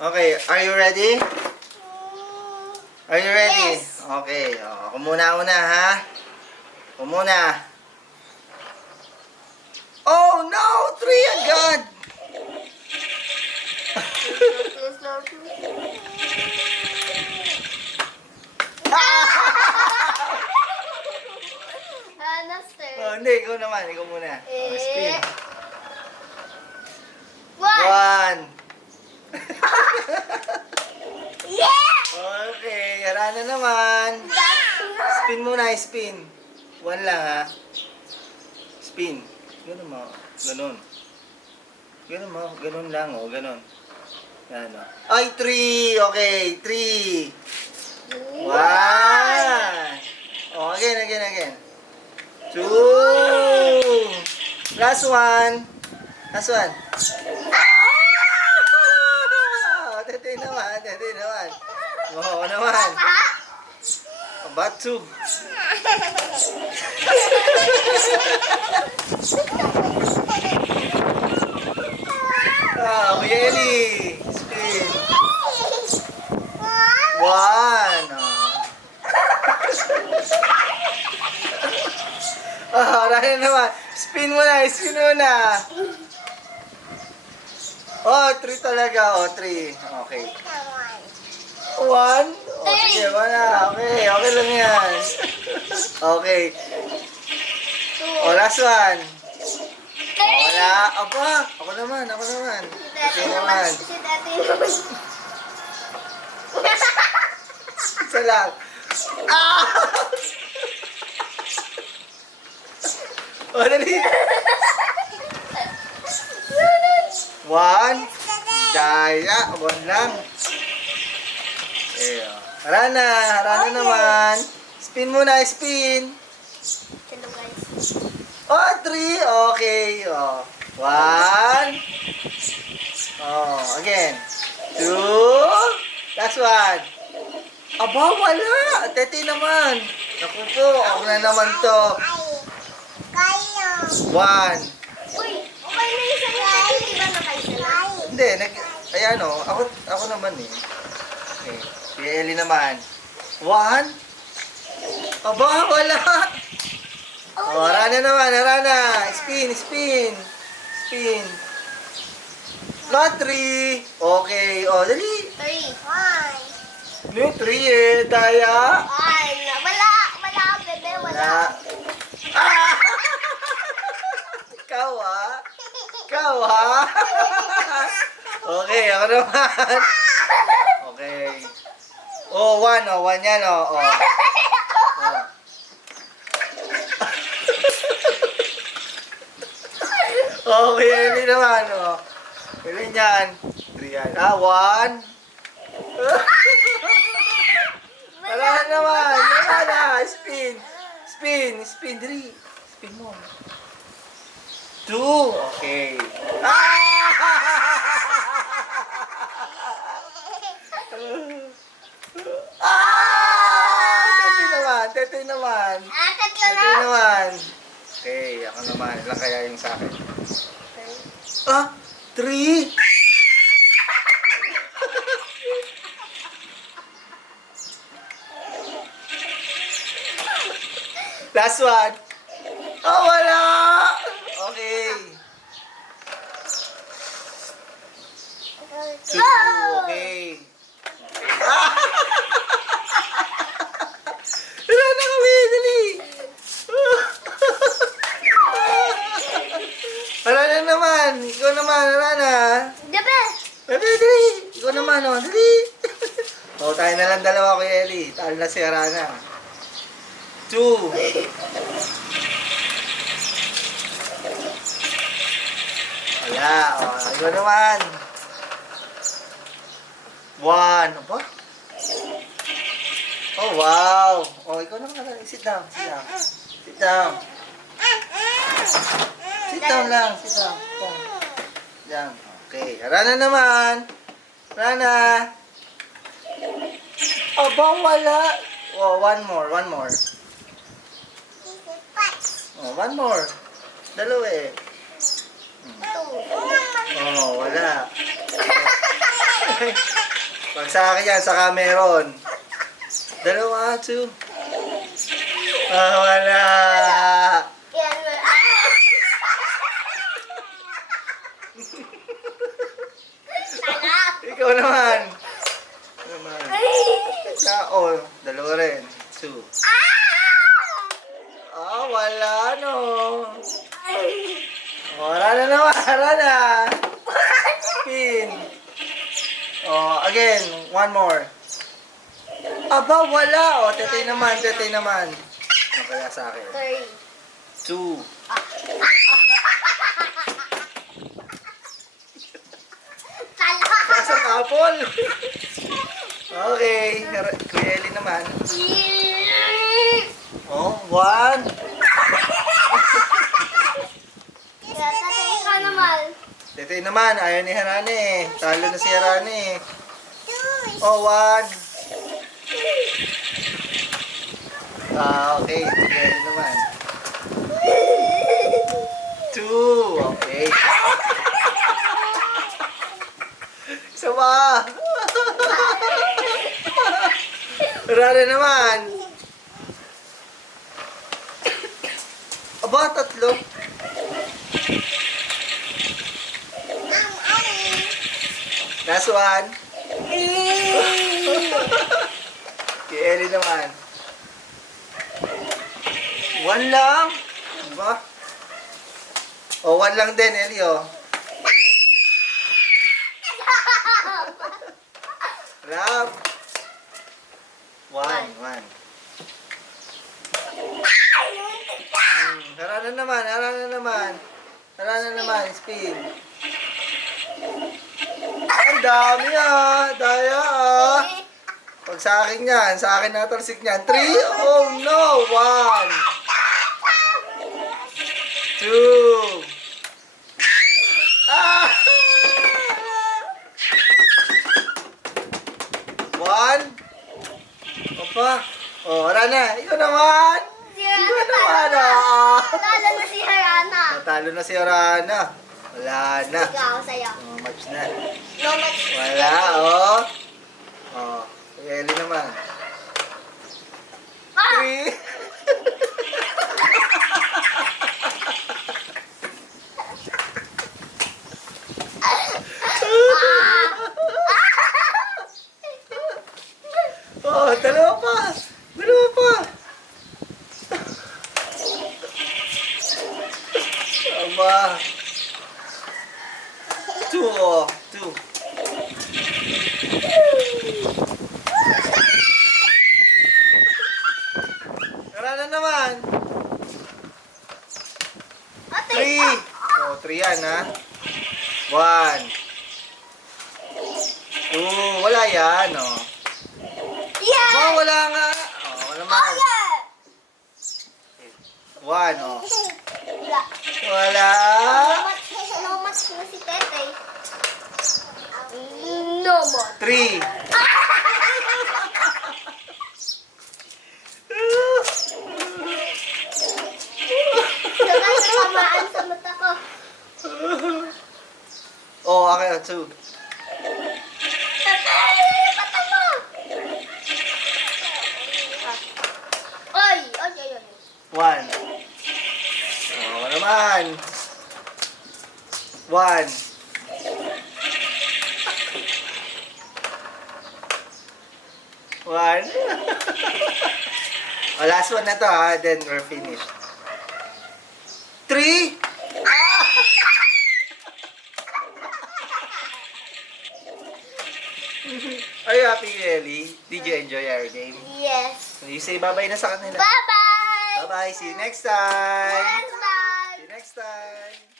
Okay, are you ready? Are you ready? Yes. Okay, ako muna ha? Ako muna. Oh no! 3 agad! Oh, hindi, ikaw naman. Ikaw muna. Oh, spin. 1. Yeah! Okay, hara na naman. Spin muna, spin. 1 lang ha. Spin. Ganun mo. Ganun. Ganun mo. Ganun lang oh. Ganun. Yan o. Ay, 3. Okay, 3. 1. Oh, again. 2. Last one. Last one. Tete naman. Oo naman. About 2. Kuya Eli. Spin. 1. Rana naman. Spin mo na. Oh, 3 talaga. Oh, 3. Okay. 1? Oh, sige, 1 na. Okay lang yan. Okay. Oh, last one. Oh, wala. Aba, ako naman. Okay naman. Isa lang. Ah! Oh, dali. 1. Daya. 1 lang. Eh, hara na naman. Spin muna, spin. Oh, 3. Okay. Oh. 1. Oh, again. 2. Last one. Aba, wala. Tete naman. Naku po, ako na naman to. 1. Uy, okay na yung sarili. Di ba nakaisa na? Hindi, ayan o. Ako naman eh. Okay. Si Ellie naman. 1. Aba, wala. Oh, Rana naman, Rana. Spin. Not 3. Okay, oh, dali. 3. 1. No, 3 eh. Daya. Wala, bebe, wala. Ah! Ikaw ha? Okay, ako naman. Okay. Oh, 1 oh. 1 yan oh. Okay, Eli naman oh. Eli yan. 3 yan. 1. Wala naman. Wala na. Spin. 3. Spin mo. 2. Okay. Tete naman. Tatlo na. Tete naman. Okay, ako naman. Ilan kaya yung sa akin? 3. Last one. Oh, wala. Okay. 2. Okay. Wala na kami. Dali. Wala na naman. Ikaw naman. Wala na. Bebe. Dali. Ikaw naman. Oh. Dali. Oh, tayo na lang dalawa, Kuya Eli. Talo na si Arana. 2. Wala. Oh, ikaw naman. 1. Apa? Oh, wow. Oh, ikaw naman. Sit down. Sit down lang. Diyan. Okay. Rana naman. Rana. Aba, wala. Oh, one more. Oh, one more. Dalawa eh. Oh, wala. Pag sa akin yan, saka meron. Dalawa, 2. Wala. Yan. Sarap. Ikaw naman. Dalawa rin. 2. Wala no. Wala na naman. Wala na. Spin. Again. One more. Aba, wala. Tetay naman. Ano kaya sa akin? 2. Sarap. Kasang apple. Okay. Kuya Eli naman. 1. Tatay ka naman. Tetay naman. Ayaw ni Harane. Talo na si Harane. 1. Okay. Kuya Eli naman. 2. Okay. Isa pa. Harane naman. Aba, 3. Last one. Si Ellie naman. 1 lang. Diba? 1 lang din, Ellie, Rap. 1. Harana naman. Spin. Ang dami Daya Pag sa akin yan, sa akin natalsik niyan. 3. Oh no. 1. 2. Ah! 1. Opa. Harana. Ikaw naman. Lalo na si Harana. Natalo na si Harana. Wala na. Ikaw, sa'yo. Match na. No match. Wala, Eli naman. 3. Dalawa pa. Aba. 2. Harana naman. 3. 3 yan, 1. 2. Wala yan, Yeah! wala nga. Wala naman. 1, Wala. No match na si Tetay. No more. 3. Nakakasamaan sa mata ko. Okay, 2. Tatay! Mata mo! Oy! 1. Naman. 1. Last one na to, then we're finished. 3. Are you happy, Ellie? Did you enjoy our game? Yes. You say bye-bye na sa kanila. Bye-bye! Bye-bye. See you next time. Next time! See you next time.